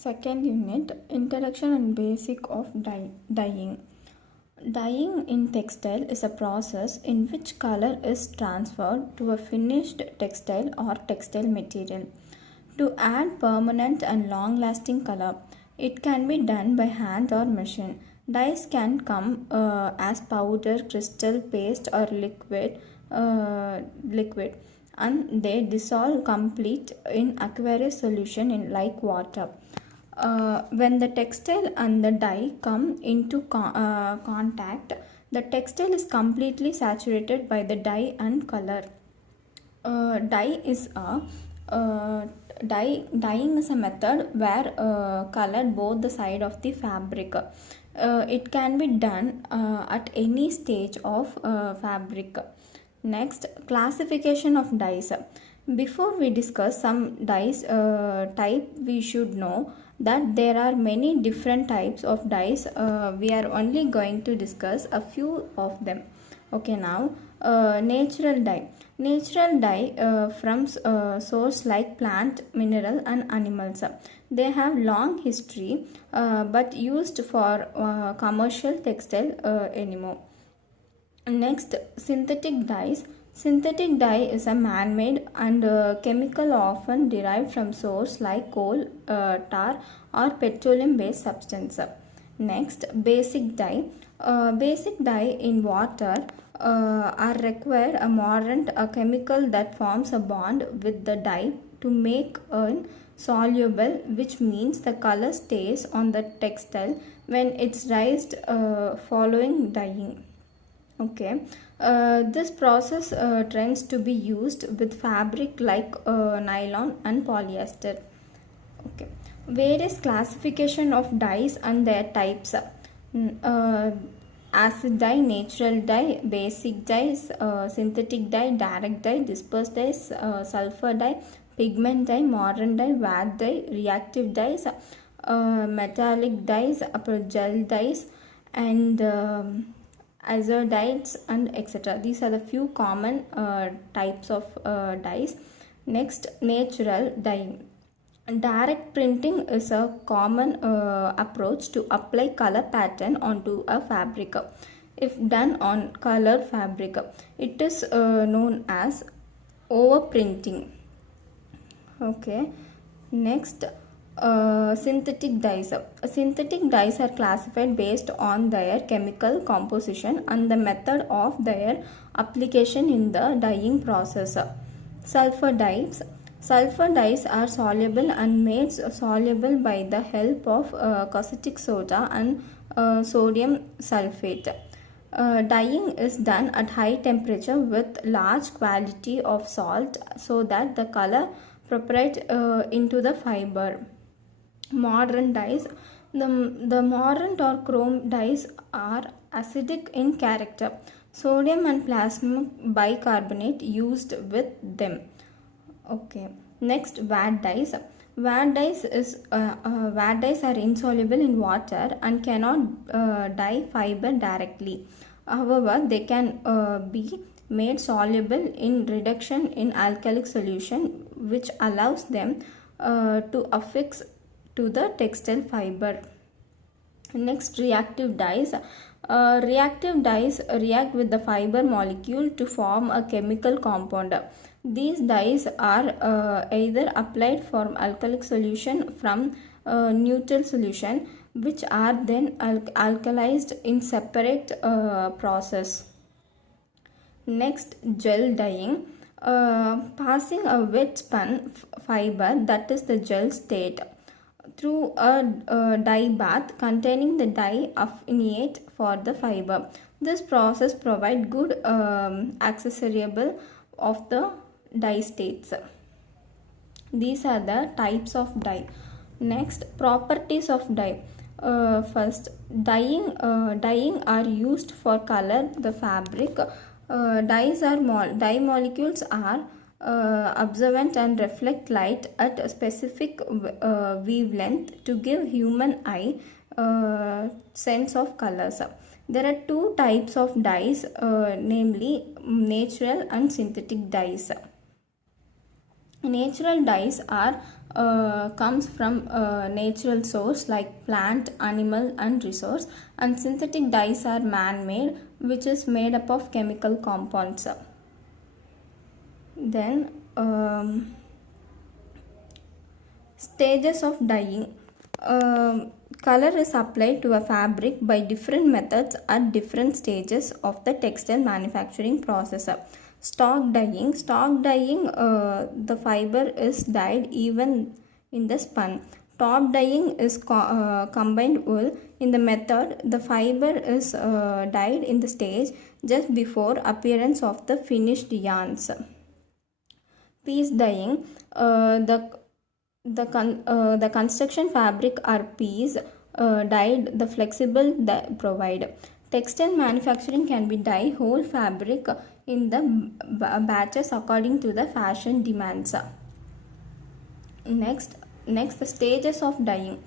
Second unit, Introduction and Basic of Dyeing. Dyeing in textile is a process in which color is transferred to a finished textile or textile material to add permanent and long-lasting color. It can be done by hand or machine. Dyes can come as powder, crystal, paste, or liquid, and they dissolve complete in aqueous solution in like water. When the textile and the dye come into contact, the textile is completely saturated by the dye and color. Dyeing is a method where colored both the side of the fabric. It can be done at any stage of fabric. Next, classification of dyes. Before we discuss some dyes type, we should know that there are many different types of dyes. We are only going to discuss a few of them. Okay, now natural dye. Natural dye from source like plant, mineral and animals. They have long history but used for commercial textile anymore. Next, synthetic dyes. Synthetic dye is a man-made and chemical often derived from source like coal, tar or petroleum-based substance. Next, basic dye. Basic dye in water are required a mordant, a chemical that forms a bond with the dye to make it soluble, which means the color stays on the textile when it's raised following dyeing. Okay, this process tends to be used with fabric like nylon and polyester. Okay, various classification of dyes and their types. Acid dye, natural dye, basic dyes, synthetic dye, direct dye, dispersed dyes, sulfur dye, pigment dye, modern dye, vat dye, reactive dyes, metallic dyes, gel dyes, and azidides and etc. These are the few common types of dyes. Next, natural dyeing. Direct printing is a common approach to apply color pattern onto a fabric. If done on colored fabric, it is known as overprinting. Okay. Next, synthetic dyes. Synthetic dyes are classified based on their chemical composition and the method of their application in the dyeing process. Sulfur dyes. Sulfur dyes are soluble and made soluble by the help of caustic soda and sodium sulfate. Dyeing is done at high temperature with large quantity of salt so that the color propagates into the fiber. Modern dyes. The modern or chrome dyes are acidic in character. Sodium and plasma bicarbonate used with them. Okay. Next, vat dyes. Vat dyes are insoluble in water and cannot dye fiber directly. However, they can be made soluble in reduction in alkalic solution, which allows them to affix to the textile fiber. Next, reactive dyes. Reactive dyes react with the fiber molecule to form a chemical compound. These dyes are either applied from alkalic solution from neutral solution, which are then alkalized in separate process. Next, gel dyeing. Passing a wet spun fiber, that is the gel state, through a dye bath containing the dye affinate for the fiber. This process provides good accessible of the dye states. These are the types of dye. Next, properties of dye. First, dyeing are used for color the fabric. Dye molecules are observant and reflect light at a specific wavelength to give human eye sense of colors. There are two types of dyes, namely natural and synthetic dyes. Natural dyes are comes from natural source like plant, animal and resource, and synthetic dyes are man-made, which is made up of chemical compounds. Then stages of dyeing. Color is applied to a fabric by different methods at different stages of the textile manufacturing process. Stock dyeing. Stock dyeing, the fiber is dyed even in the spun. Top dyeing is combined wool. In the method, the fiber is dyed in the stage just before appearance of the finished yarns. Piece dyeing. The construction fabric or piece dyed the flexible provide. Textile manufacturing can be dye whole fabric in the batches according to the fashion demands. Next, the stages of dyeing.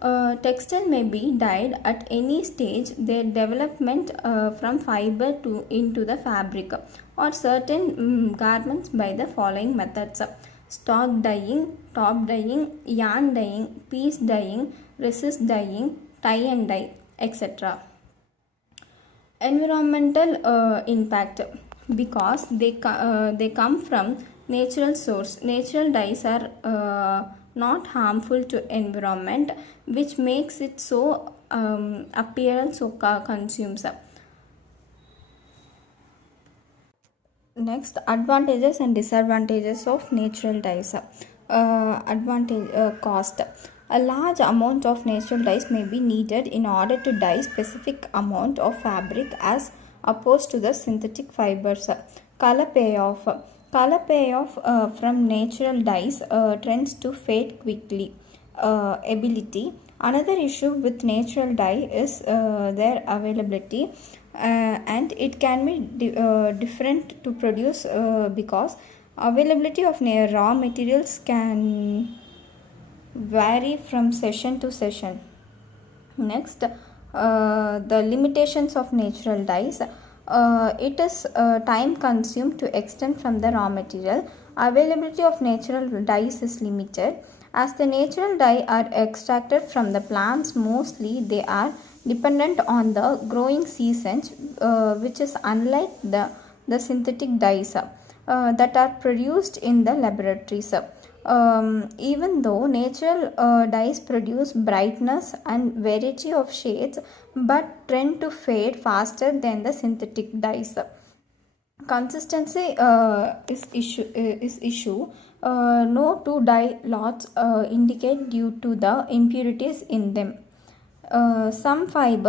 Textile may be dyed at any stage their development from fiber to into the fabric or certain garments by the following methods: stock dyeing, top dyeing, yarn dyeing, piece dyeing, resist dyeing, tie and dye, etc. Environmental impact. Because they come from natural source. Natural dyes are not harmful to environment, which makes it so appearance so consumes. Next, advantages and disadvantages of natural dyes. Cost. A large amount of natural dyes may be needed in order to dye specific amount of fabric as opposed to the synthetic fibers. Color payoff. Color payoff from natural dyes tends to fade quickly. Ability. Another issue with natural dye is their availability, and it can be different to produce because availability of raw materials can vary from session to session. Next, the limitations of natural dyes. It is time consumed to extend from the raw material. Availability of natural dyes is limited. As the natural dye are extracted from the plants, mostly they are dependent on the growing seasons, which is unlike the synthetic dyes that are produced in the laboratories. Even though natural dyes produce brightness and variety of shades, but tend to fade faster than the synthetic dyes. Consistency is issue. No two dye lots indicate due to the impurities in them. Some fibers